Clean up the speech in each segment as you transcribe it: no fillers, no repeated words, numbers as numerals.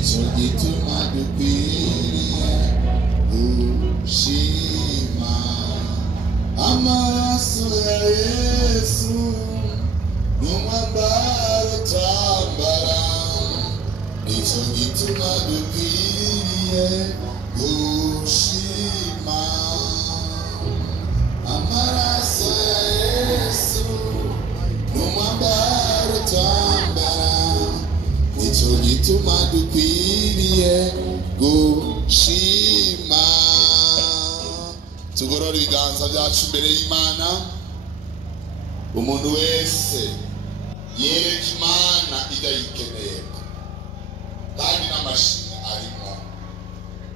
nicyo gituma dukwiriye gushima amaraso ya Yesu n'umwambaro twambara, nicyo gituma dukwiriye gushima amaraso ya Yesu n'umwambaro twambara, nicyo gituma dukwiriye gushima. Tugorora ibiganza byacu imbere y'Imana. Umuntu wese yereka Imana ibyo ayikeneye kandi n'amashimwe arimo.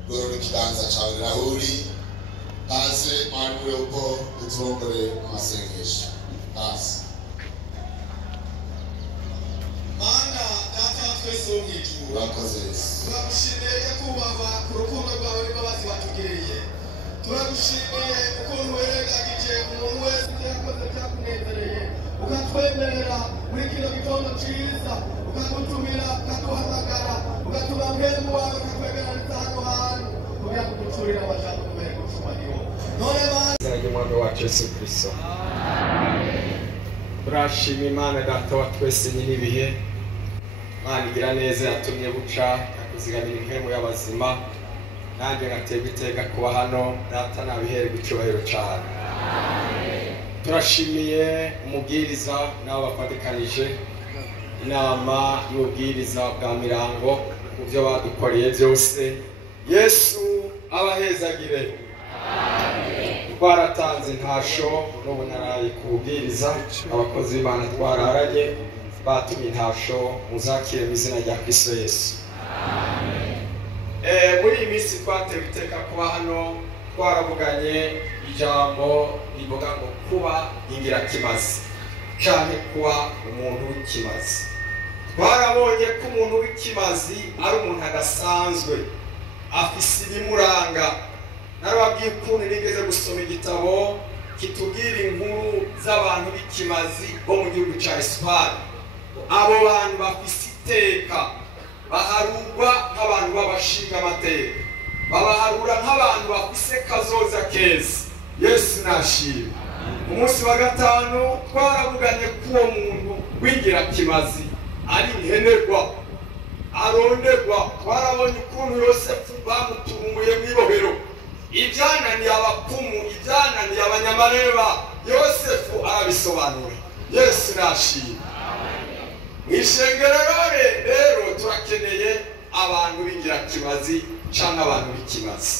Gorora ikiganza cyawe rahuri haze manure uko uturongore amasengesho hasi. Mana data twese wo mw'ijuru, urakoze Yesu, turagushimiye kubahwa ku rukundo rwawe n'imbabazi watugiriye. Turagushimiye ukuntu werengagije umuntu wese ibyo yakoze byakunezereye, ukatwemerera muri kino gitondo cyiza, ukadutumira, ukaduhamagara, ugatuma mwemu wawe, ukatwemerera hano hantu kugira ngo ducurire amajambo kubera gucumaniho. None Mana, izina ry'umwami wacu Yesu Kristo, turashima Imana data wa twese nyir'ibihe. Imana igira neza, yatumye buca, yakuzigamira impemu y'abazima, nanjye ngaterwa iteka kuba hano. Data nabihererwe icyubahiro cyane. Turashimiye umubwiriza n'abo bafatikanije inama y'ubwiriza bwa Mirango mu byo badukoreye byose. Yesu abahezagire. Twaratanze intasho n'ubu naraye kubwiriza, abakozi b'Imana twararanye batumye intasho, muzakire mu izina rya Kristo Yesu. Muri iyi minsi twatewe iteka kuba hano, twaravuganye ijambo rivuga ngo kuba ingirakimazi cyane kuba umuntu w'ikimazi. Twarabonye ko umuntu w'ikimazi ari umuntu adasanzwe, afise ibimuranga. Narababwiye ukuntu nigeze gusoma igitabo kitubwira inkuru z'abantu b'ikimazi bo mu gihugu cya Esipanye. Abo bantu bafise iteka, baharurwa nk'abantu b'abashinga amateka, babaharura nk'abantu bafise kazoza keza. Yesu nashimwe. Umunsi wa gatanu twaravuganye ko uwo muntu w'ingirakimazi ari nkenerwa, aronderwa. Twarabonye ukuntu Yosefu bamutunguye mw'ibohero, ibyananiye abapfumu, ibyananiye abanyamareba, Yosefu arabisobanura. Yesu nashimwe. Mw'ishengero rero turakeneye abantu b'ingirakimazi cyangwa abantu b'ikimazi.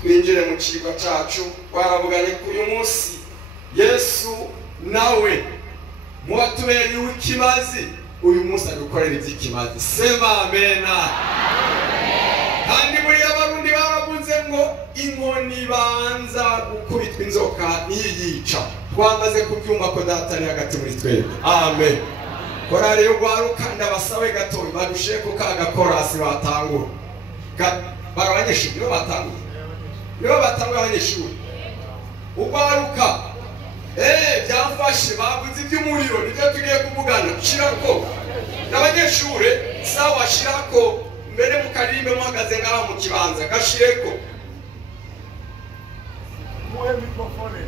Twinjire mu kigo cyacu. Twaravuganye ko uyu munsi Yesu nawe muwatubereye uw'ikimazi, uyu munsi adukorera iby'ikimazi. Sema amena. Kandi muri abarundi baravuze ngo inkoni ibanza gukubitwa inzoka niyica. Twamaze kubyumva ko data ari hagati muri twebwe. Amen. Korari yo gwaruka ndabasabe gatoyi badushe ko kaga korasi batangura. Barabanyeshuri yo batangura. Yo batangura abanyeshuri. Ugwaruka byamfashe bavuze iby'umuriro, nibyo tugiye kuvugana. Shirako n'abanyeshuri sawa, shirako mbere mukarimbe muhagaze ngaho mu kibanza gashireko. muhe mikrofone.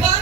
Bye.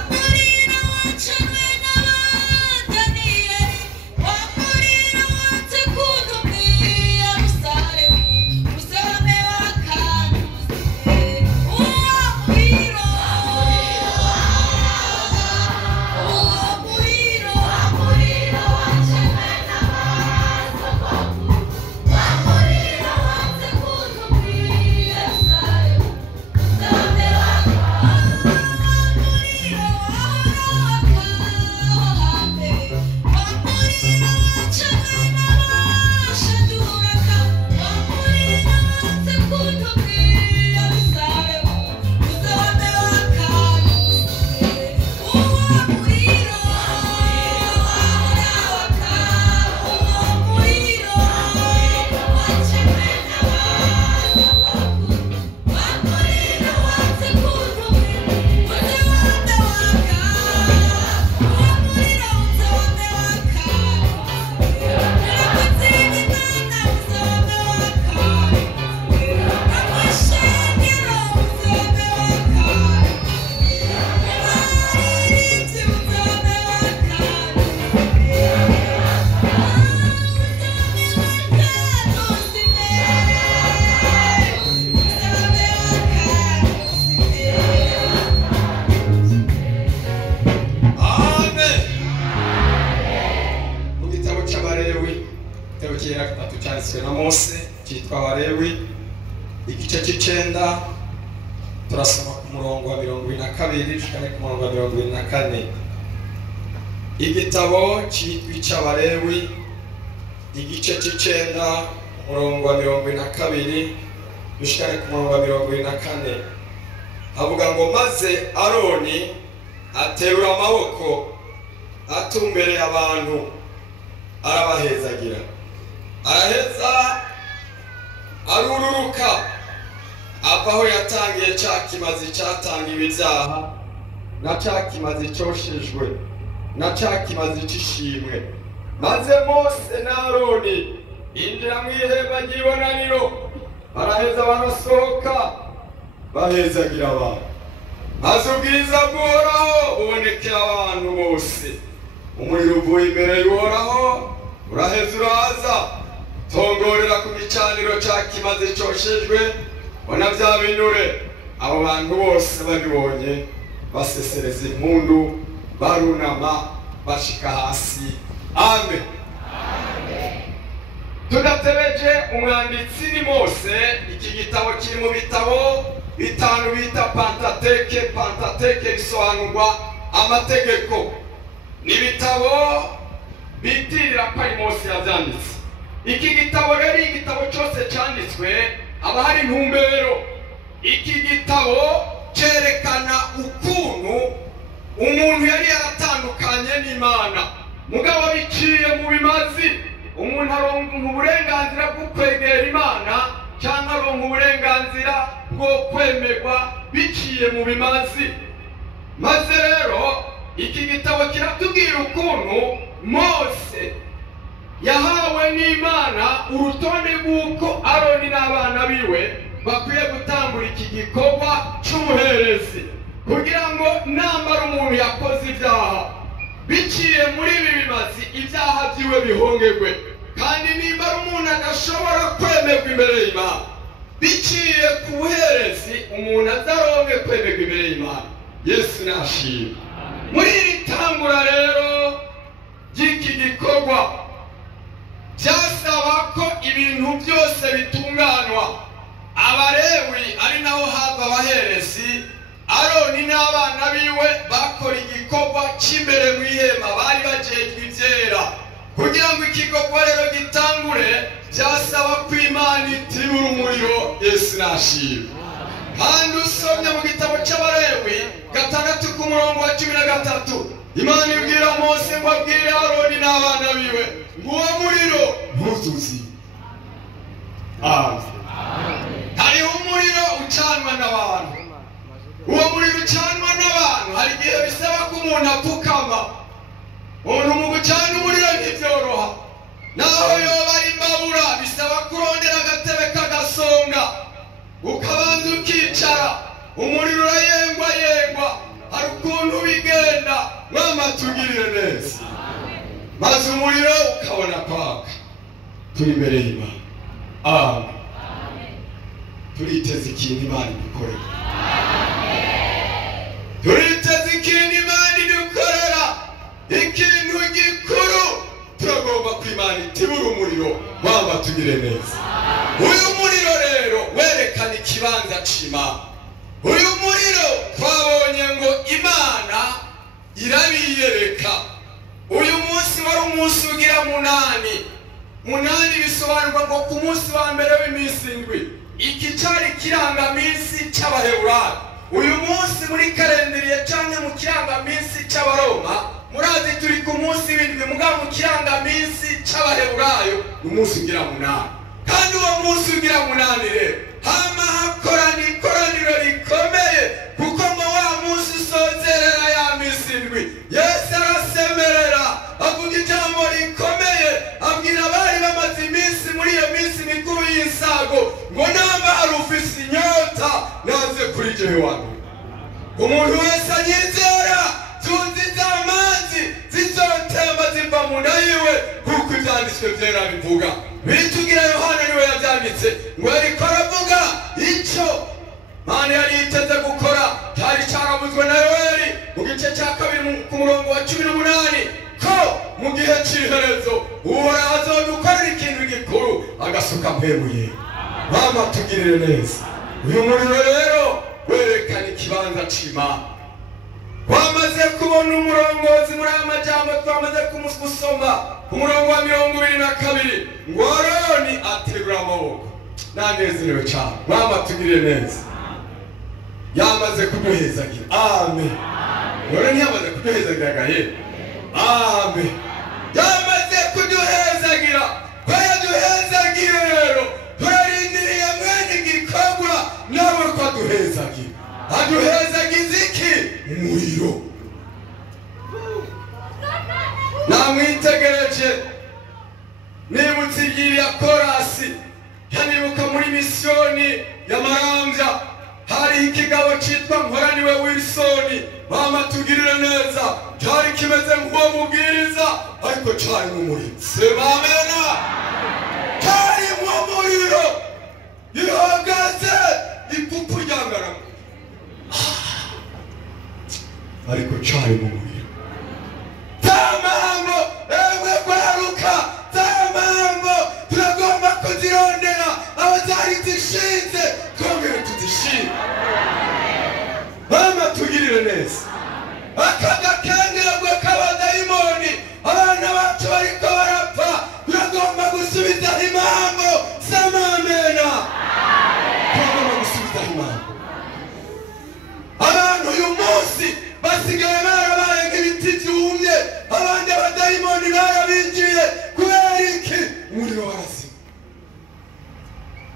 c'abalewi igice c'icenda turasoma ku murongo wa 22 shikane ku murongo wa 24. Igitabo cyitwa ic'abalewi igice c'icenda umurongo wa 22 bishikane ku murongo wa 24 havuga ngo maze Aroni aterura amaboko atumbereye abantu arabahezagira, araheza arururuka ava aho yatangiye ca kimazi catangiwe ibyaha na ca kimazi coshejwe na ca kimazi c'ishimwe, maze Mose na Aroni injira mw'ihema ry'ibonaniro baraheza barasohoka bahezagira abantu, maze ubwiza bw'Uhoraho bubonekera abantu bose. Umuriro uvuye imbere y'Uhoraho uraheza uraza tongorera ku gicaniro ca kimazi coshejwe bona vya binure. Abo bantu bose babibonye basesereza impundu barunama bashika hasi. Amen. Tudatebeje umwanditsi ni Mose. Iki gitabo kiri mu bitabo bitanu bita Pentateuque bisobanurwa amategeko. Ni bitabo bitirira ko ari Mose yavyanditse. Iki gitabo rero igitabo cyose cyanditswe aba hari intumbero. Iki gitabo cyerekana ukuntu umuntu yari yaratandukanye n'Imana, mugabo biciye mu bimazi umuntu aronka uburenganzira bwo kwegera Imana cyangwa aronka uburenganzira bwo kwemerwa biciye mu bimazi. Maze rero iki gitabo kiratubwira ukuntu Mose yahawe n'Imana urutonde rw'uko Aroni n'abana biwe bakwiye gutangura iki gikorwa c'ubuherezi, kugira ngo nambara umuntu yakoze ibyaha biciye muri ibi bimazi ibyaha byiwe bihongerwe, kandi nimbara umuntu adashobora kwemerwa imbere y'Imana biciye ku buherezi umuntu azaronke kwemerwa imbere y'Imana. Yesu nashimwe. Muri iri tangura rero ry'iki gikorwa byasaba ko ibintu byose bitunganwa. Abalewi ari naho hava abaherezi, Aroni n'abana biwe bakora igikorwa cy'imbere mu ihema, bari bajejwe ivyera. Kugira ngo igikorwa rero gitangure byasaba ko Imana itibura umuriro. Yesu nashimwe. Kandi usomye mu gitabo c'Abalewi 6 ku murongo wa 13 Imana ibwira Mose ngo abwire Aroni n'abana biwe ngo uwo muriro ntuzuzi. Hariho umuriro ucanwa n'abantu. Uwo muriro ucanwa n'abantu hari igihe bisaba ko umuntu apfukama. Umuntu mu gucana umuriro ntibyoroha, naho yoba ari imbabura bisaba kurondera agatebe k'agasonga ukabanza ukicara, umuriro urayengwa yengwa, hari ukuntu bigenda. Mama tugirire neza, maze umuriro ukabona kwaka. Turi imbere y'Imana. Amen. Turiteze ikintu Imana idukorera. Turiteze ikintu Imana idukorera, ikintu gikuru. Turagomba ko Imana itibura umuriro. Mama tugire neza. Uyu muriro rero werekana ikibanza c'Imana. Uyu muriro twabonye ngo Imana irabiyereka. Uyu munsi wari umunsi ugira munani bisobanurwa ngo ku munsi wa mbere w'iminsi indwi. Iki cari kirangaminsi c'Abaheburayo. Uyu munsi muri kalendariye canke mu kirangaminsi c'Abaroma murazi turi ku munsi w'indwi, mugabo mu kirangaminsi c'Abaheburayo umunsi ugira munani. Kandi uwo munsi ugira munani rero hama hakorana ikoraniro rikomeye, kuko ngo wa munsi usozerera ya minsi indwi Yesu arasemerera avuga ijambo rikomeye, abwira abari bamaze iminsi muri iyo minsi mikuru y'insago ngo namba hari ufise inyota naze kuri jewe wanyu. Umuntu wese anyizera tunzi z'amazi zizotemba ziva mu nda yiwe, kuko ivyanditswe vyera bivuga. Bitugira Yohana niwe yavyanditse ngo ariko aravuga ico Mana yari yiteze gukora cyari cyarabuzwe na Yoeli mu gice cya 2 ku murongo wa 18 ko mu gihe cy'iherezo Uhoraho azodukorera ikintu gikuru agasuka mpemu ye. mama tugirire neza. Uyu muriro rero werekana ikibanza c'Imana. Wamaze kubona umurongozi muri aya majambo twamaze kumusoma umurongo wa 22 ngo Aroni aterura amaboko. Nanezerewe cyane. Mama tugirire neza. Yamaze kuduhezagira. Amen. Aroni yamaze kuduhezagira gahe. Amen. Yamaze kuduhezagira. Kwaduhezagira rero. Turarindiriye mwene gikorwa nawe kwaduhezagira. Aduhezagiza iki? Umuriro. Namwitegereje nibutse igira korasi yanibuka muri misiyoni ya Marambya hari ikigabo cyitwa Nkoraniwe Wilson. Mama tugirire neza. Cyari kimeze nk'uwo mubwiriza ariko cyari umuriro. Sema amena. Cyari umuriro. Yihagaze ipupu ryangara. Ariko cyari umuriro. Tamango ewe kwaruka. Tamango turagomba kuzirondera abazari zishinze twongere tuzishime. Mama tugirire neza. Akagakengerwa k'abadayimoni abana bacu bariko barapfa turagomba gusubiza impamvu. Sema amena. Turagomba gusubiza impamvu. Abantu uyu munsi basigaye barabaye nk'ibiti byumye. Abandi abadayimoni barabinjiye kubera iki? Umuriro warazima.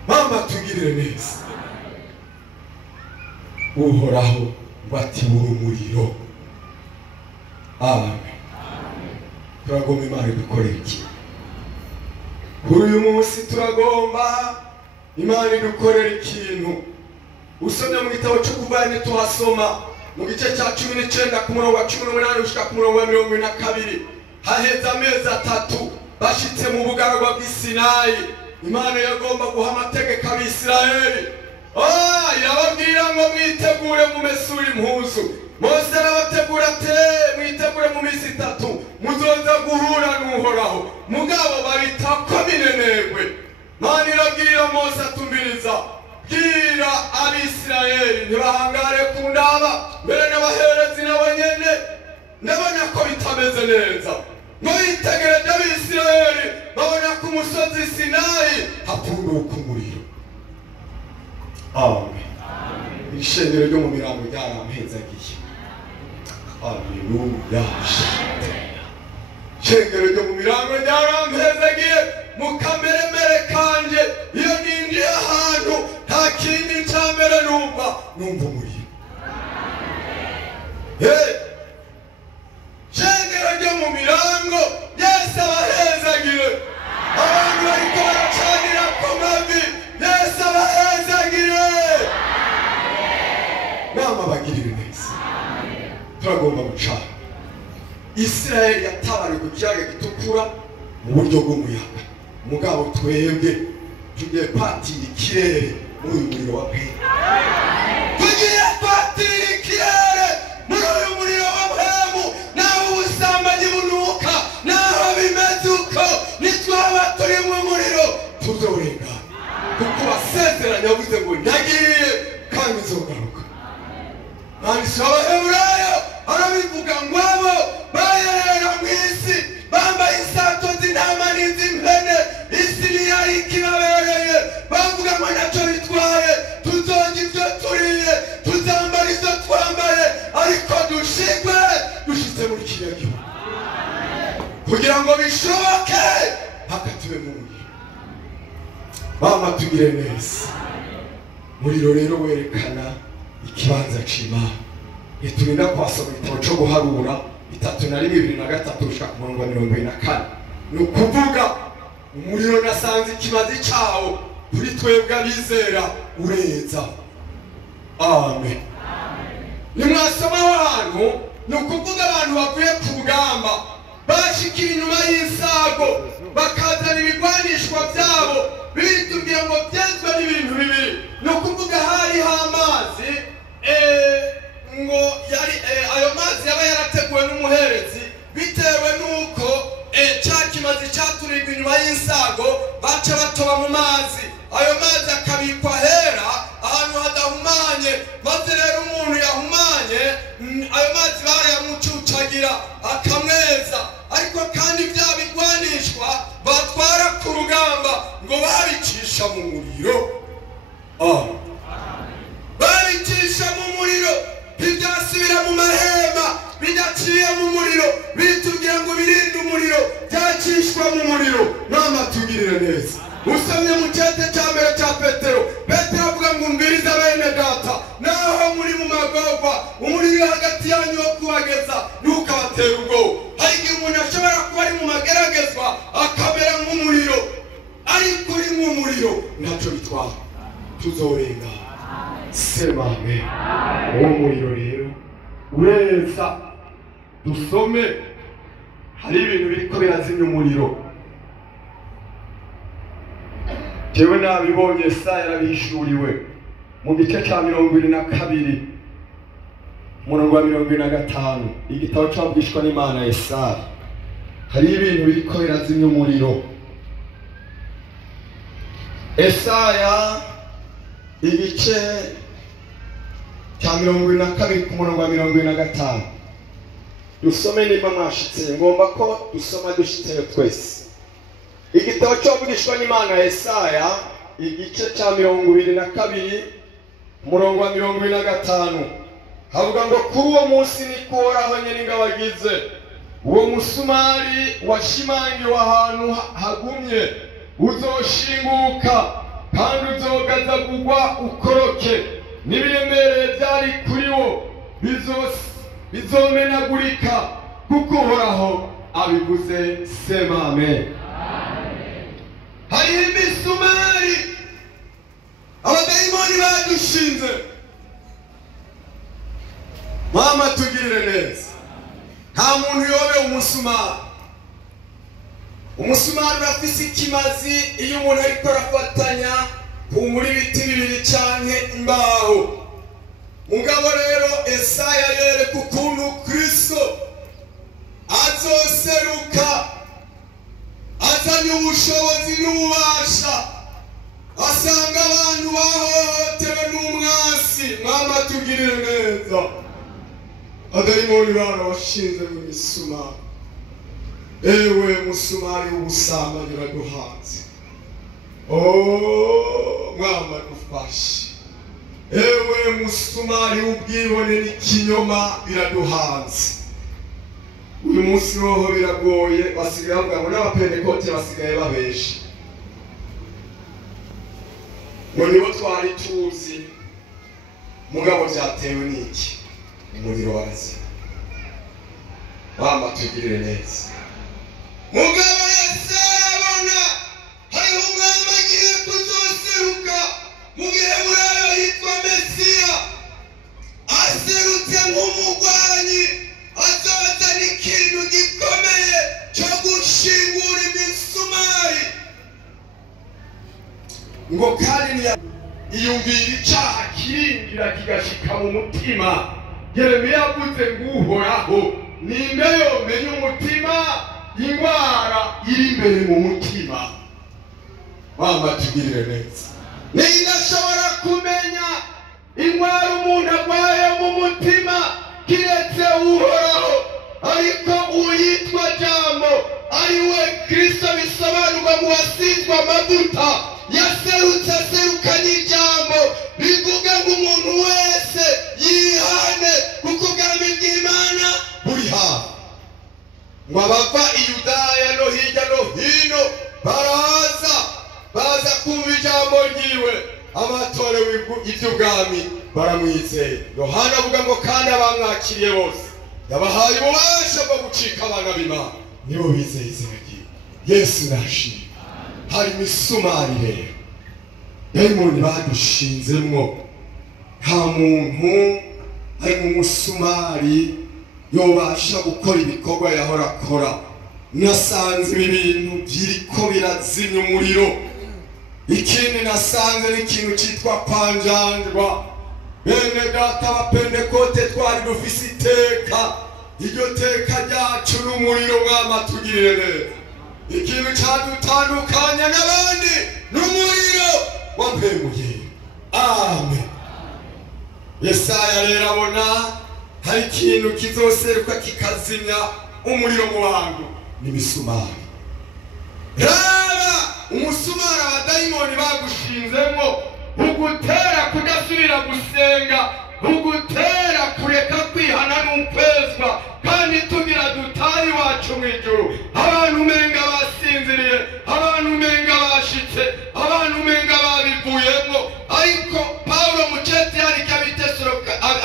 Mama tugirire neza. Uhoraho batibura umuriro. Amen. Turagomba Imana idukorera iki? Kuri uyu munsi turagomba Imana idukorera ikintu. Usomye mu gitabo cyo kuvana tuhasoma mu gice cya 19 ku murongo wa 18 ushika ku murongo wa 22. Haheze amezi 3 bashitse mu bugaragwa bw'Isinayi. Imana yagomba guha amategeko ab'Isirayeli. Yababwira ngo mwitegure mu mesura impuzu. Mose arabategura ate mwitegure mu minsi 3 muzoza guhura n'Uhoraho. Mugabo baritako minenegwe. Imana irabwira Mose atumbiriza. Bwira ab'Isirayeli ntibahangare kundaba mbere n'abaherezi nabo nyene ndabona ko bitameze neza. Ngo yitegereje ab'Isirayeli babona ku musozi Sinayi hapfunduka umuriro. Amen. Ishengero ryo mu mirambo ryarampezagiye. Haleluya. Ishengero ryo mu mirambo ryarampezagiye mu kameremere kanje iyo ninjiye ahantu nta kindi cyambere numva umuriro. Ishengero ryo mu mirambo Yesu abahezagire. Abantu bariko baracanira ku mavi Yesu abahezagire. Mama bagirire neza. Turagomba gucana. Isirayeli yatabariwe ku kiyaga gitukura mu buryo bw'umuyaga. Mugabo twebwe tugiye patira ikirere muri uyu muriro wa Mpemu. Tugiye patira ikirere muri uyu muriro wa Mpemu. Naho ubusambanyi bunuka naho bimeze uko nitwaba turi mu muriro tuzorengana. Kuko basezeranya yavuze ngo ndagiye kandi nzogaruka. Banditse Abaheburayo arabivuga ngo abo bayerera mu isi bambaye isato z'intama n'iz'impene. Isi ntiyari ikibabereye. Bavuga ngo ntacyo bitwaye. Tuzonga ibyo turiye tuzambara izo twambaye ariko dushitse muri kiriya gihugu kugira ngo bishoboke hakatiwe mu muriro. Mama tugire neza. Muriro rero werekana ikibanza c'Imana. Iturinda kwasoma igitabo cyo guharura 3:23 ushaka ku murongo wa 24. Nukuvuga umuriro nasanze ikibazi cyawo kuri twebwe abizera ureza. Amen. Nimwasoma abantu nukuvuga abantu bavuye ku bugamba bashikira inyuma y'insago bakazana ibigwanishwa byabo bitubwira ngo byenzwe n'ibintu bibiri. Nukuvuga hariho amazi ngo yari ayo mazi yaba yarateguwe n'umuherezi bitewe nuko cya kimazi cyaturirwa inyuma y'insago baca batoba mu mazi. Ayo mazi muriro. Babicisha mu muriro, ntibyasubira mu mahema, bidaciye mu muriro, bitubwira ngo birinde umuriro, byacishwa mu muriro. Nama tugirire neza. Usomye mu cyete cya mbere cya Petero, Petero avuga ngo mbiriza bene data, naho muri mu magorwa, umuriro hagati yanyu wo kubageza ntukabatera ubwoba. Hari igihe umuntu ashobora kuba ari mu mageragezwa akamera nk'umuriro, ariko uri mu muriro ntacyo bitwara, tuzorenga. Sema amen. Uwo muriro rero ureza, dusome, hari ibintu biriko birazimya umuriro. Jewe nabibonye Yesaya yarabishuriwe mu gice cya 22 umurongo wa 25, igitabo cyabwishwa n'Imana Yesaya. Hari ibintu biriko birazimya umuriro. Yesaya igice cya 22 ku murongo wa 25. Dusome niba mwashitse, ngomba ko dusoma dushitseyo twese. Igitabo cyabwishwa n'Imana Yesaya igice cya 22 umurongo wa 25 havuga ngo kuri uwo munsi niko Uhoraho Nyen'ingabo agize, uwo musumari washimangiwe ahantu hagumye uzoshinguka kandi uzogazagurwa ukoroke, n'ibiremereye byari kuri wo bizomenagurika, kuko Uhoraho abivuze. Sema amen. Hari imisumari abadayimoni badushinze. Mama tugirire neza, nta muntu yobe umusumari. Umusumari urafise ikimazi iyo umuntu ariko arafatanya kumuri ibiti bibiri canke imbaho. Mugabo rero Yesaya yereka ukuntu Kristo azoseruka azanye ubushobozi n'ububasha, asanga abantu bahohotewe n'umwasi. Mama tugirire neza, abadayimoni barabashinze mu misumari. Ewe musumari w'ubusambanyi uraduhanze, Mama dufashe. Ewe musumari w'ubwibone n'ikinyoma biraduhanze. Uyu munsi roho biragoye, basigaye bavuga ngo n'abapentekote basigaye babesha ngo nibo twari tuzi. Mugabo byatewe n'iki? Umuriro warazimye. Mama tugirire neza. Mugabo Yesaya abona hariho umwami agiye kuzoseruka mu gihe murayo yitwa Mesiya, aserutse nk'umugwanyi, azozana ikintu gikomeye cyo gushingura imisumari. Ngo kandi iyumvira icyaha kirinjira kigashika mu mutima. Yeremiya yavuze ngo Uhoraho ninde yomenya umutima, ingwara iri imbere mu mutima. Mama tugirire neza. Ninde ashobora kumenya ingwara umuntu arwaye mu mutima kiretse Uhoraho? Ariko uyitwa Jambo ari we Kristo, bisobanurwa mu wasizwe amavuta, yaserutse aserukanye ijambo bivuga ngo umuntu wese yihane kuko ubwami bw'Imana buri hafi. Ngo abava i Yudaya no hirya no hino baza kumva ijambo ryiwe, abatorewe iby'ubwami baramwizeye. Yohana avuga ngo kandi abamwakiriye bose yabahaye ububasha bwo gucika abana b'Imana, nibo bizeye izina ryiwe. Yesu nashimwe. Hari imisumari rero dayimoni badushinzemwo. Nta muntu ari mu musumari yobasha gukora ibikorwa yahora akora. Nasanze ibi bintu biriko birazimya umuriro. Ikindi nasanze n'ikintu cyitwa panjanjwa. Bene data abapentekote twari dufise iteka, iryo teka ryacu n'umuriro. Mwama tugirire neza. Ikintu cyadutandukanya n'abandi n'umuriro wampemuye. Amen. Yesaya rero abona hari ikintu kizoseruka kikazimya umuriro mu bantu, n'imisumari. Raba umusumari abadayimoni bagushinzemo ugutera kudasubira gusenga, ugutera kureka kwihana n'ukwezwa, kandi tugira dutahe iwacu mu ijuru. Abantu umenga basinziriye, abantu umenga bashitse, abantu umenga babivuyemo. Ariko Pawulo muceti yariko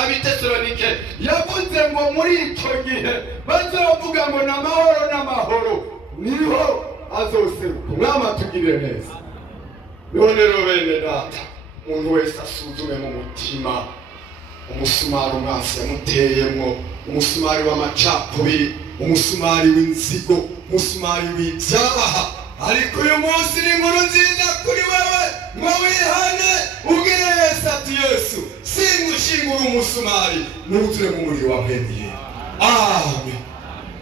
abitesalonike yavuze ngo muri icyo gihe bazovuga ngo n'amahoro n'amahoro, niho azoseruka. Umwami atugirire neza. None rero bene data, umuntu wese asuzume mu mutima umusumari umwasi yamuteyemwo, umusumari w'amacakubiri, umusumari w'inzigo, umusumari w'ibyaha. Ariko uyu munsi ni inkuru nziza kuri wewe ngo wihane ubwire Yesu ati Yesu singushingura umusumari n'uture mu muriro wa Beniye. Amen.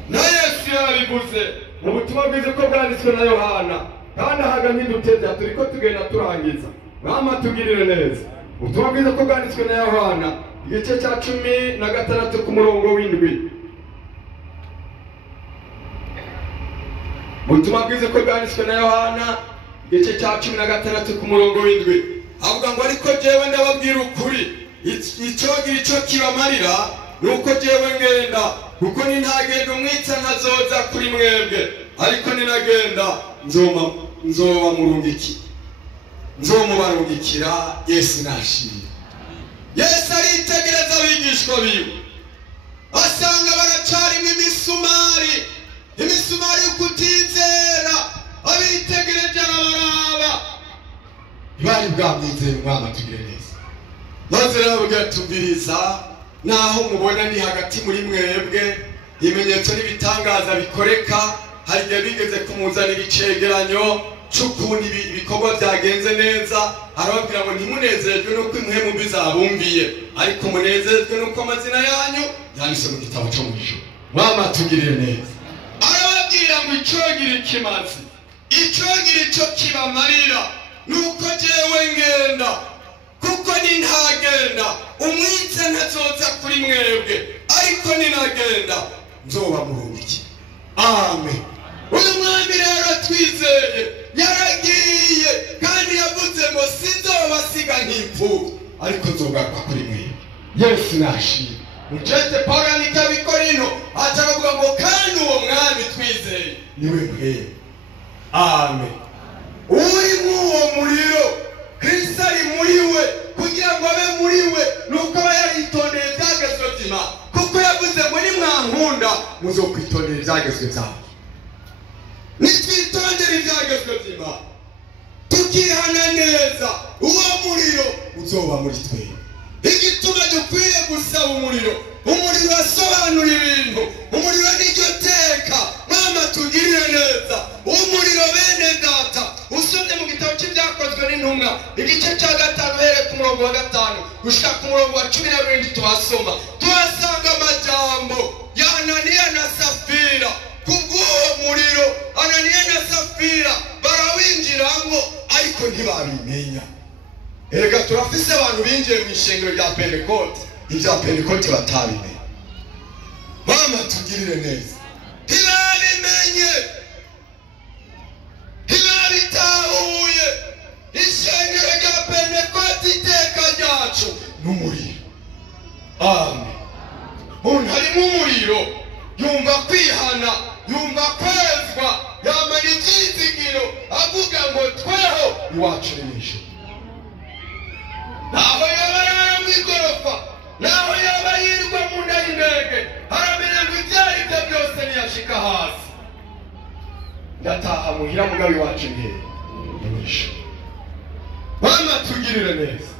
Na Yesu yarabivuze mu butumwa bwiza ko bwanditswe na Yohana, kandi ahagamye duteze turiko tugenda turangiza. Mama tugirire neza. Ubutumwa bwiza ko bwanditswe na Yohana igice cya 16 ku murongo w'indwi. Ubutumwa bwiza ko bwanditswe na Yohana igice cya 16 ku murongo w'indwi. Avuga ngo ariko jewe ndababwira ukuri, icyo kibamarira nuko jewe ngenda, kuko nintagenda umwitsa ntazoza kuri mwebwe, ariko ninagenda nzomubarungikira. Yesu nashimye. Yesu aritegereza abigishwa biwe asanga baracarimo imisumari y'ukutizera. Abitegereje arabaraba, bari bwamwizeye. Umwami atugire neza. Maze rero bwatumviriza, naho mubona ni hagati muri mwebwe ibimenyetso n'ibitangaza bikoreka, hari igihe bigeze kumuzanira icegeranyo c'ukuntu ibikorwa byagenze neza. Arababwira ngo ntimunezerwe nuko impwemu mbi zabumviye, ariko munezerwe nuko amazina yanyu yanditse mu gitabo cyo mu ijuru. Umwami atugirire neza. Arababwira ngo icogira ikimazi, icogira ico kibamarira nuko jewe ngenda, kuko nintagenda umwitse ntazoza kuri mwebwe, ariko ninagenda nzobamurungikira. Amen. Uyu mwami rero twizeye yaragiye, kandi yavuze ngo sinzobasiga nk'imfubyi, ariko nzogaruka kuri mwebwe. Yesu nashimye. Mucete Pawulo yandika Abikorino avuga ngo kandi uwo mwami twizeye niwe mwebwe. Amen. Uri mw'uwo muriro, Kristo ari muri we, kugira ngo abe muri we nuko aba yaritondeye ibyagezwe by'Imana, kuko yavuze ngo nimwankunda muzokwitondera ibyagezwe byanjye. Nitwitondera ibyagezwe by'Imana tukihana neza, uwo muriro uzoba muri twebwe. Igituma dukwiye gusaba umuriro asobanura ibintu. Umuriro n'iryo teka. Mama tugirire neza. Umuriro bene data usomye mu gitabo cy'ibyakozwe n'intumwa igice cya 5 uhereye ku murongo wa 5 gushika ku murongo wa 12 tuhasoma, tuhasanga amajambo ya Ananiya na Safira. Kubw'uwo muriro Ananiya na Safira barawinjiramo, ariko ntibabimenya. Erega turafise abantu binjiye mu ishengero rya Pentecote, ibya Pentecote batabimenya. Mama tugirire neza. Ntibabimenye, ntibabitahuye. Ishengero rya Pentecote iteka ryacu n'umuriro. Amen. Umuntu harimo umuriro, yumva kwihana, yumva kwezwa, yamara ibyizigiro, avuga ngo tweho iwacu n'ijuru. Naho yaba yari mw'igorofa, naho yaba yirirwa mu nda y'indege, aramenya ngo ibyari byo byose ntiyashika hasi. Ndataha muhira mugabe iwacu n'ijuru. Mama tugirire neza.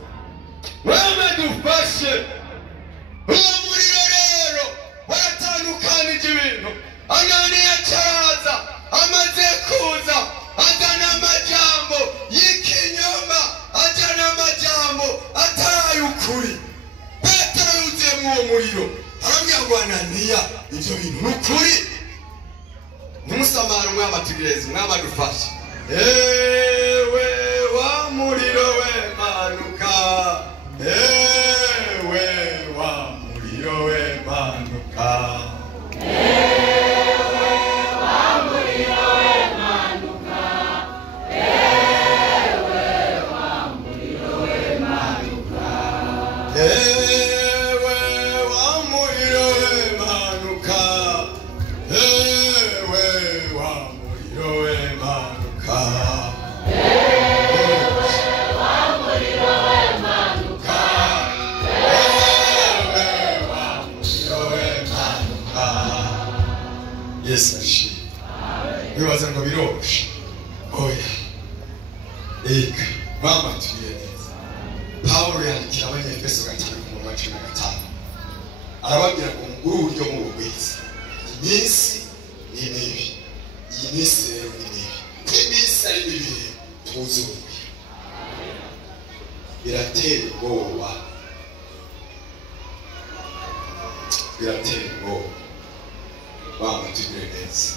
Mama dufashe. Uwo muriro rero waratandukanije ibintu. Ananiya araza, amaze kuza azana amajambo y'ikinyoma, azana amajambo atari ukuri. Petero yuzuye mw'uwo muriro arambwira ngo Ananiya, ibyo bintu ni ukuri. Numusamara. Umwami atugireze, umwami adufashe. Ewe wa muriro we manuka, ewe wa muriro we manuka, ewe wa muriro we manuka, ewe wa muriro w'emanuka, ewe wa muriro w'emanuka, Yesu ashimwe. Wibaza ngo biroshe. Oya. Eka, mama tuye neza. Pawulo yandikira Abanyefeso 5:15. Arababwira ngo nguru uburyo mu bugwiza. Iminsi ni mibi. Iyi minsi rero ni mibi. Iminsi ari mibi tuzuye. Biratera ubwoba. Biratera ubwoba. Mama tuye neza.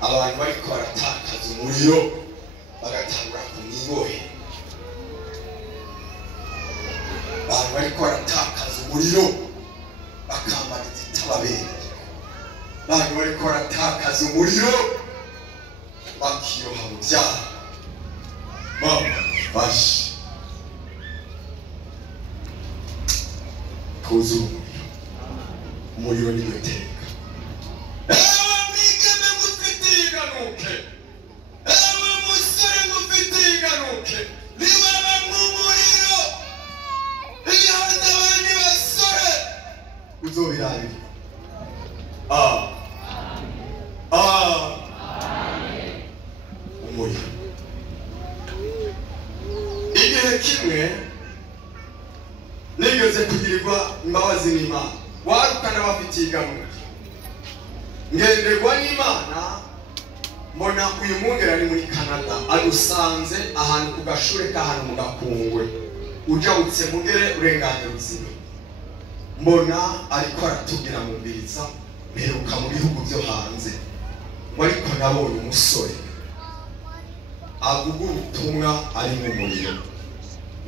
Abantu bariko baratakaza umuriro bagatangura kumwibohe. Abantu bariko baratakaza umuriro bakambara itababere. Abantu bariko baratakaza umuriro bakiyoha mu byaha. Mama bashi kuzu umuriro ni guteka. Ewe musore ngufite igaruke, niba mu muriro igihanza abandi basore uzobirabira. Umuriro igihe kimwe nigeze kugirirwa imbabazi n'Imana, warukana bafite igaruke ngenderwa n'Imana. Mbona uyu mwungere ari muri Canada adusanze ahantu ku gashure k'ahantu mu Gakungwe ujabutse mugere urenganira ubuzima. Mbona ariko aratubwira mu mbiriza mperuka mu bihugu byo hanze ngo ariko nabonye umusore avuga ubutumwa ari mu muriro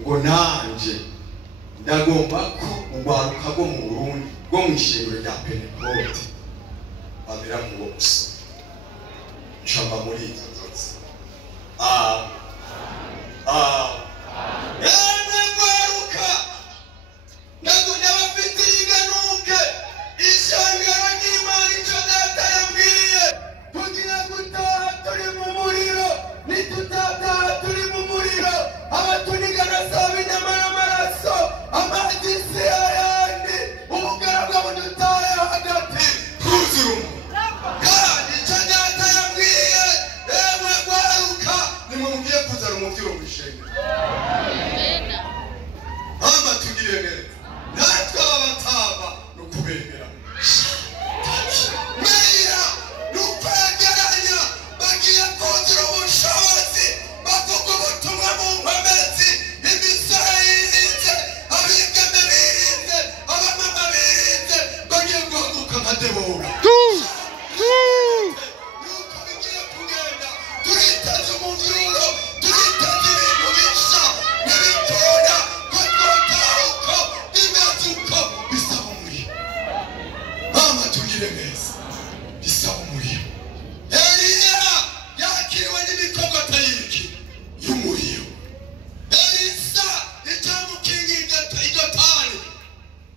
ngo nanje ndagomba ko urwaruka rwo mu Burundi rwo mu ishengero rya Pentecote bamera nk'uwo musore. Chamba muri izo nzozi. Ene gwaruka ndagunda bafite iganuke ishangara ry'Imana icyo data yambwiye tugira gutaha turi mu muriro, nitutataha turi mu muriro abatunigana saba inyama n'amaraso amazi si ayandi ubugaragwa budutaye hagati kuzura kandi icyo data yambwiye ewe gwaruka nimubwiye kuzana umubyiro mu ishengero. Mama tugire neza natwe abataba no kubegera meya n'ukwegeranya bagiye kuzura ubushobozi bavuga ubutumwa mu nkomezi. Imisore yirinze, abigeme birinze, abamama birinze bagiye guhaguruka nka Debora. Nuko bigiye kugenda turiteze umuvyuro, turiteze ibintu bisha n'ibitunda ko twotahuko bimeze uko bisaba umuriro. Mama tugire neza bisaba umuriro. Eliya yakiriwe n'imikogota y'iki y'umuriro. Elisa icamukingirije igatani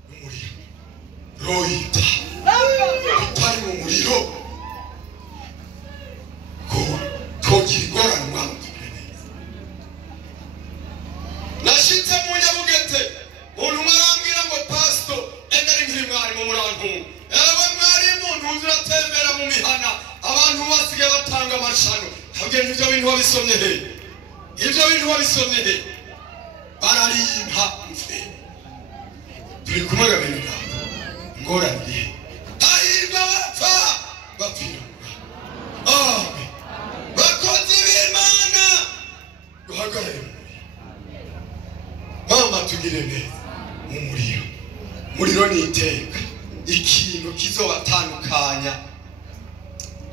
n'umuriro. Royita utari mu muriro ko twogira ingorane. Mama tugire neza. Nashitse mu Nyabugete umuntu marambwira ngo pastor endari nkiri mwari mu murantu. Ewe mwari muntu uratembera mu mihana abantu basigaye batanga amashano. Habwe n'ibyo bintu wabisomye he? Ibyo bintu wabisomye he? Bararimpa mfe. Turi kumwe gabene nawe. Ngorane. Ahirwa bapfa bapfira. Amen. Bakozi b'Imana duhagarare mu muriro. Mama tugire neza mu muriro. Muriro ni iteka, ikintu kizobatandukanya.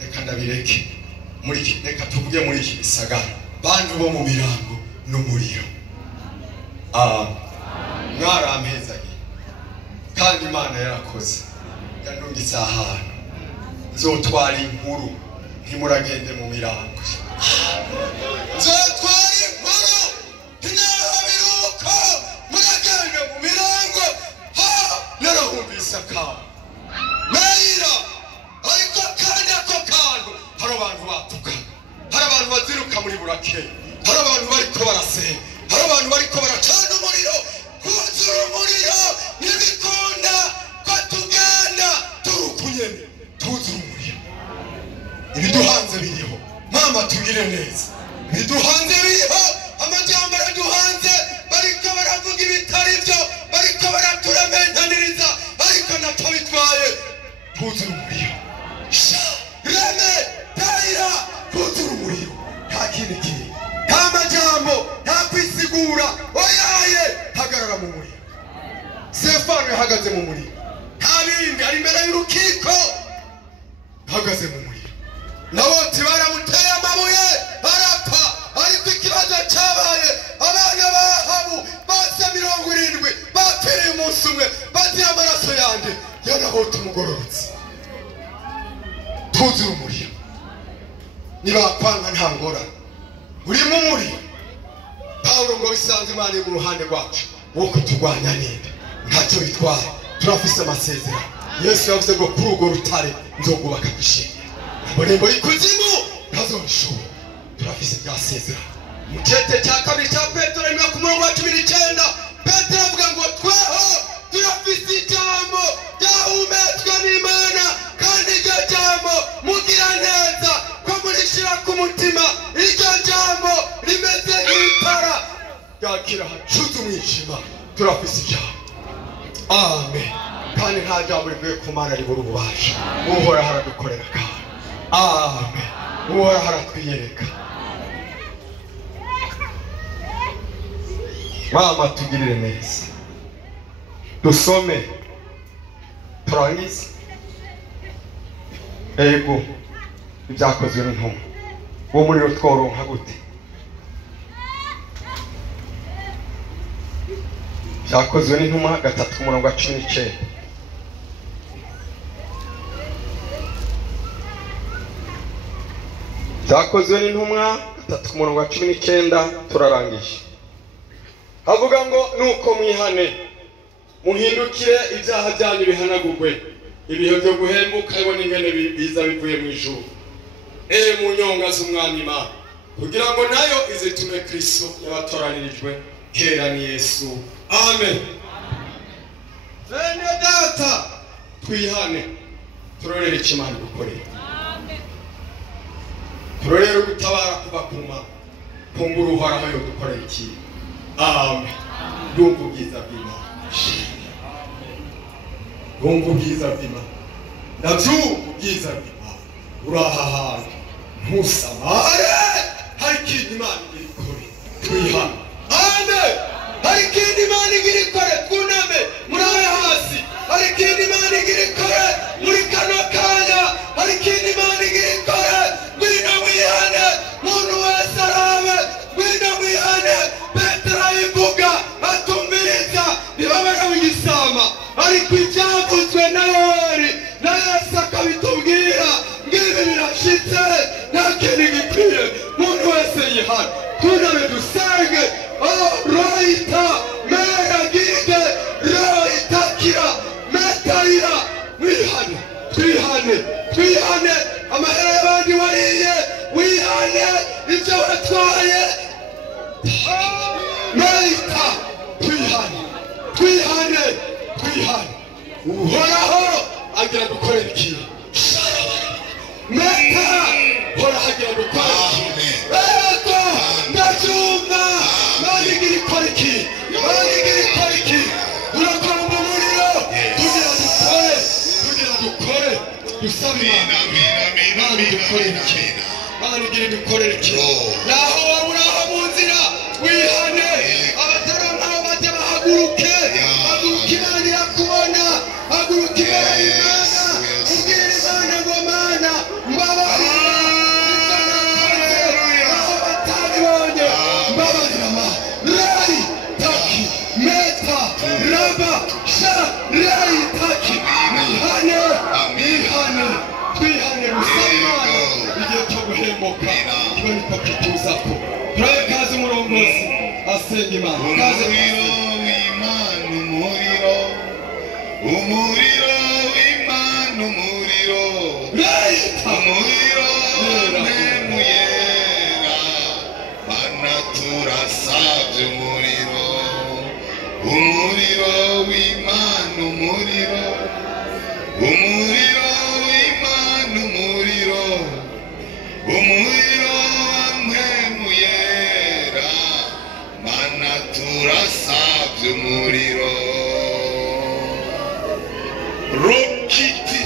Reka ndabireke muri reka tuvuge muri iki gisagara bantu bo mu birango n'umuriro. Mwarampezaga kandi Imana yarakoze yanungitse ahantu nzotwara inkuru ntimuragende mu mirango. Nzotwara inkuru ntihabiruko muragende mu mirango. kuzura umuriro sha reme tayira kuzura umuriro nta kindi kintu nta majambo nta kwisigura oyaye hagarara mu muriro Stefano yahagaze mu muriro nta bindi ari imbere y'urukiko hagaze mu muriro naboti baramuteye amabuye barapfa ariko ikibazo cyabaye abana bahabu bose 70 bapfiriye umunsi umwe bazira amaraso yanjye yanabota umugororotse tuzura umuriro nibakwanga nta ngorane uri mu muriro Pawulo ngo bisanze Imana iri mu ruhande rwacu wowe turwanya ninde ntacyo bitwara turafise amasezerano Yesu yavuze ngo kuri urwo rutare nzogubaka gishimye amarembo y'ikuzimu ntazobishobora turafise byasezerano mu cyete cya kabiri cya Petero 19 Petero avuga ngo tweho turafise ijambo ryahumetswe n'Imana kandi iryo jambo mugira neza ko murishira ku mutima iryo jambo rimeze nk'itara ryakira hacuze umwijima turafise ijambo amen kandi nta jambo rivuye ku Mana ribura ububasha uhora haradukorera kandi amen uhora haratwiyereka mama tugirire neza dusome turangize ego ibyakozwe n'intumwa uwo muriro tworonka gute byakozwe n'intumwa 3:19 byakozwe n'intumwa 3:19 turarangije havuga ngo nuko mwihane muhindukire ibyaha byanyu bihanagurwe ibihe byo guhembuka ibona ingene biza bivuye mu ijuru mu nyonga z'umwami Imana kugira ngo nayo izitume Kristo yabatoranirijwe kera ni Yesu amen bene data twihane turorere ikimana gukorera turorere ugutabara kuva ku Mana kumbura uhoraho yo dukorera iki amen ndumva ubwiza bw'Imana ndumva ubwiza bw'Imana ndabyumva ubwiza bw'Imana uraha hantu ntusamare hari ikintu Imana igira ikore twihane amen hari ikintu Imana igira ikore twuname murabe hasi hari ikintu Imana igira ikore muri kano kanya hari ikintu Imana igira ikore ngwino wihane muntu wese arabe ngwino wihane Petero ivuga atumviriza ntibabara w'igisama ariko ibyavuzwe na Yoheri na Yesu akabitubwira ngibi birashitse nta kintu gikwiye muntu wese yihane tuname dusenge roita mera gide roita kira metaira wihane twihane amahera y'abandi wariye wihane ibyo watwaye Meita twihane uhoraho agira gukorera ikintu Meita uhoraho agira gukorera ikintu ego ndabyumva Imana igira ikora iki urakora mu muriro tugira dukore dusaba Imana dukorera iki naho wabura aho mu nzira wihane abataronka aho bajya bahaguruke Imana irakubona haguruka imbere y'Imana ubwire Imana ngo Mana mbabarira aho batabibonye mbabarira Rai taki meta raba sha Rai taki twihane musamana igihe cyo guhembuka kiba niko kituzako turabe kazi umurongozi asenga Imana kazi umuriro w'Imana umuriro muyera Mana turasabye umuriro w'Imana umuriro w'Imana umuriro muyera Mana turasabye umuriro Rokiti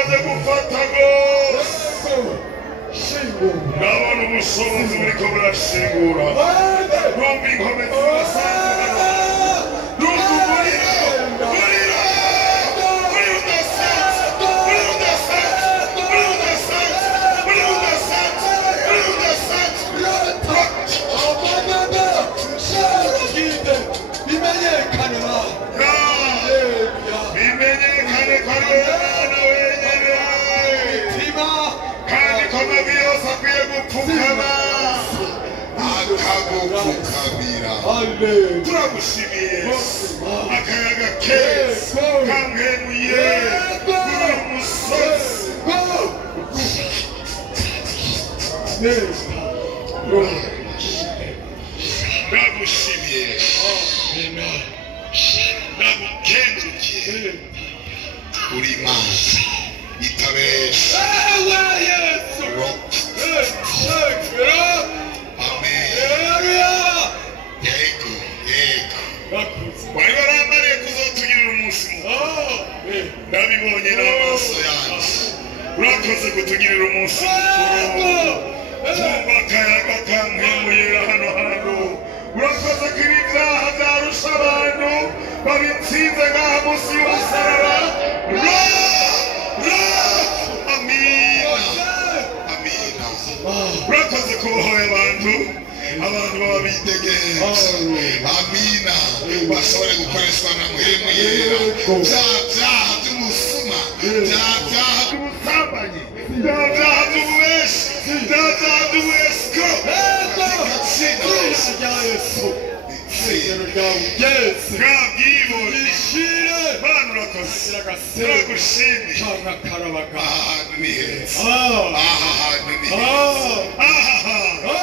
bamaze gufata rwose ndabona ubushobozi buriko burashingura numva inkomezi zirasanzwe numva umuriro bimenyekane ko ari wowe Mana wenyine kandi ko amavi yose akwiye gupfukama akagupfukamira turagushimiye akayaga keza kamwenuye kuri uyu musozi ndagushimiye ndagukengurukiye uri Imana itabesha yego wari warambariye kuzotugirira umunsi mukuru ndabibonye n'amaso yanjye urakoze kutugirira umunsi mukuru twumva akayaga kamwemuye hano hantu urakoze ko ibi byaha byarusha abantu babitsinze ngaha munsi y'umusaraba amina urakoze ko ubohoye abantu baba bitegereje amina bashobore gukoreshwa na muhemu yera bya byaha by'umusuma bya byaha by'ubusambanyi bya byaha by'ububeshi bya byaha by'ubuesiko bwabwibone Mana urakoze turagushimiye aha hantu ni heza aha hantu ni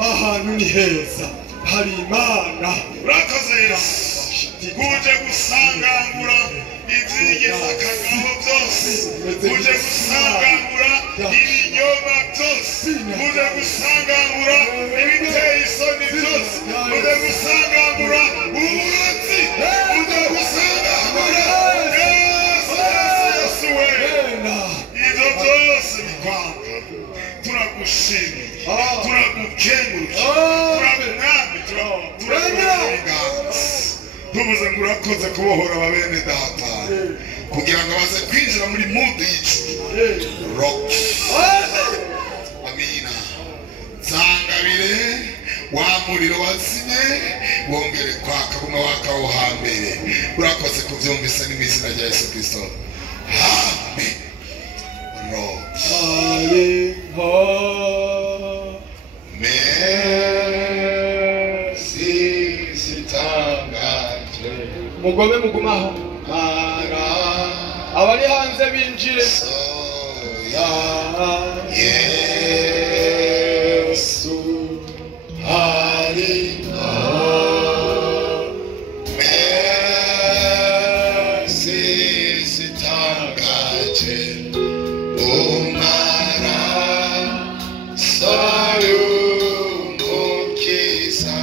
ahantu ni heza hari Imana urakoze Yesu kuje gusangangura ibyigeze akagabo byose kuje gusangangura ibinyoma byose kuje gusangangura ibiteye isoni byose kuje gusangangura uburozi kuje gusangangura Yesu we ibyo byose bikwanga turagushimiye turagukengurukiye turagumwami turagurenganza tuvuze ngo urakoze kubohora ababene data kugira ngo baze kwinjira muri mudu y'icuru rock amina zangabire wa muriro wazimye wongere kwaka guma wakaho hambere urakoze kubyumvise n'izina rya Yesu Kristo amen rock mugobe mugumaho abari hanze binjire Yesu harimo merci zitangaje umara sayumukiza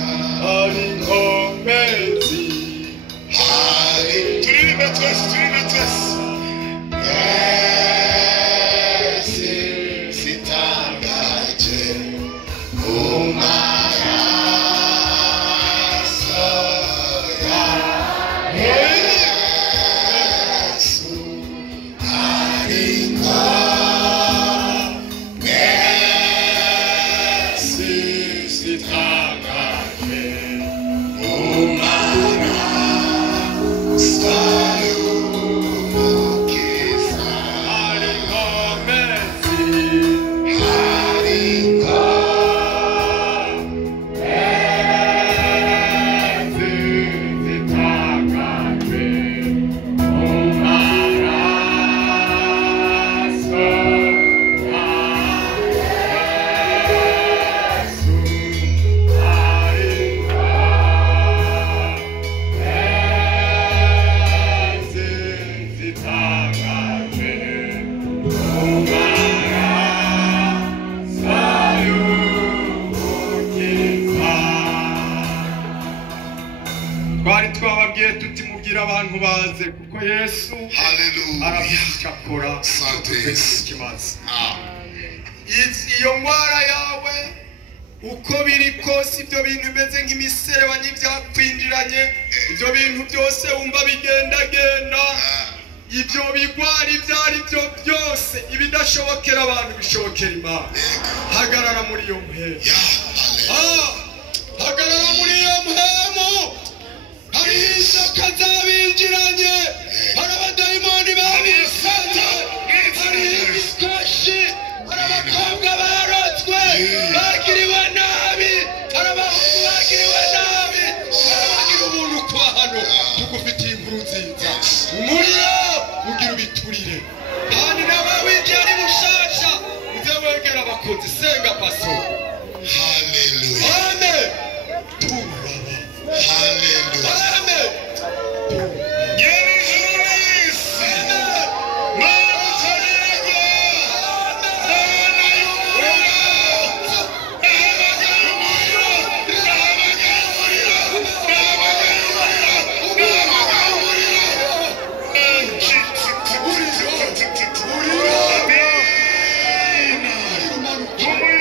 hari nkomezi Yes, abantu baze kuko Yesu arafite akora ikimazi. Iyo ngwara yawe uko biri kose ibyo bintu bimeze nk'imiserebanya byakwinjiranye, ibyo bintu byose wumva bigendagenda, ibyo bigwari ibyo ari byo byose, ibidashobokera abantu bishobokera Imana. Hagarara muri iyo mpemu, hagarara muri iyo mpemu. Hari inzoka zabinjiranye, hari abadayimoni babisanze, hari ibikoshi, hari abakobwa barotswe bagiriwe nabi, hari abahungu bagiriwe nabi, hari abagira ubuntu kwa hano. Tugufitiye inkuru nziza, umuriro ugira ubiturire, kandi nawe winjiye ari mushasha uze wegera abakozi. Senga paso. Haleluya, amen. Turaba, haleluya, amen. Come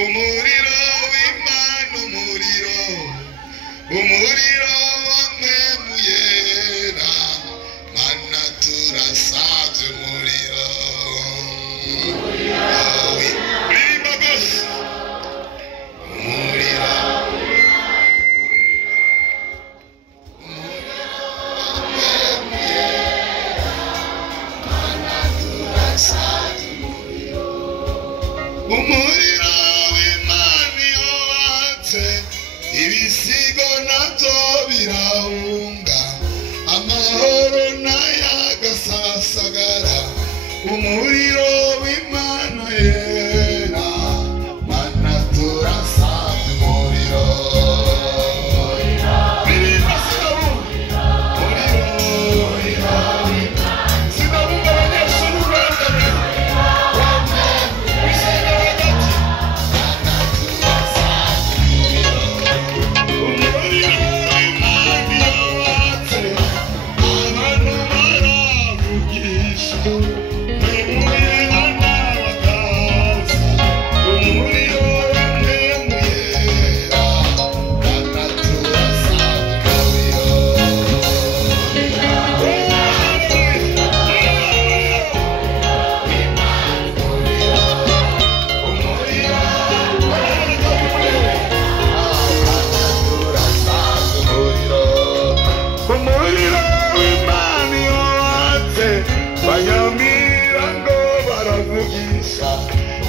umuriro w'Imana umuriro wamemuyera mana turasavye umuriro ririmba gose umuriro umuriro w'Imana iyo watse ibisigo navyo birahunga amahoro n'ayagasasagara umuriro w'Imana yera mana turasavye umuriro birimba sinabumva abanyeshuri urwandame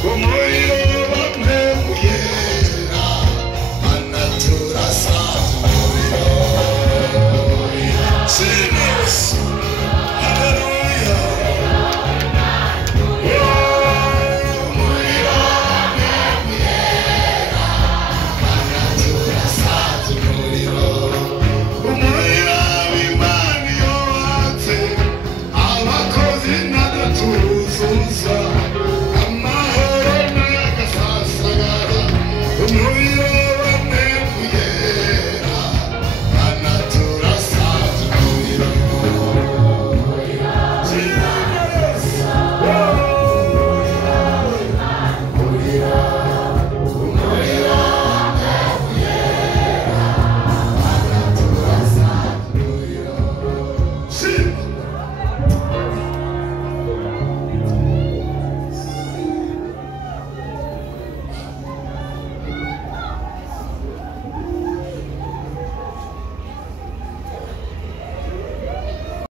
Como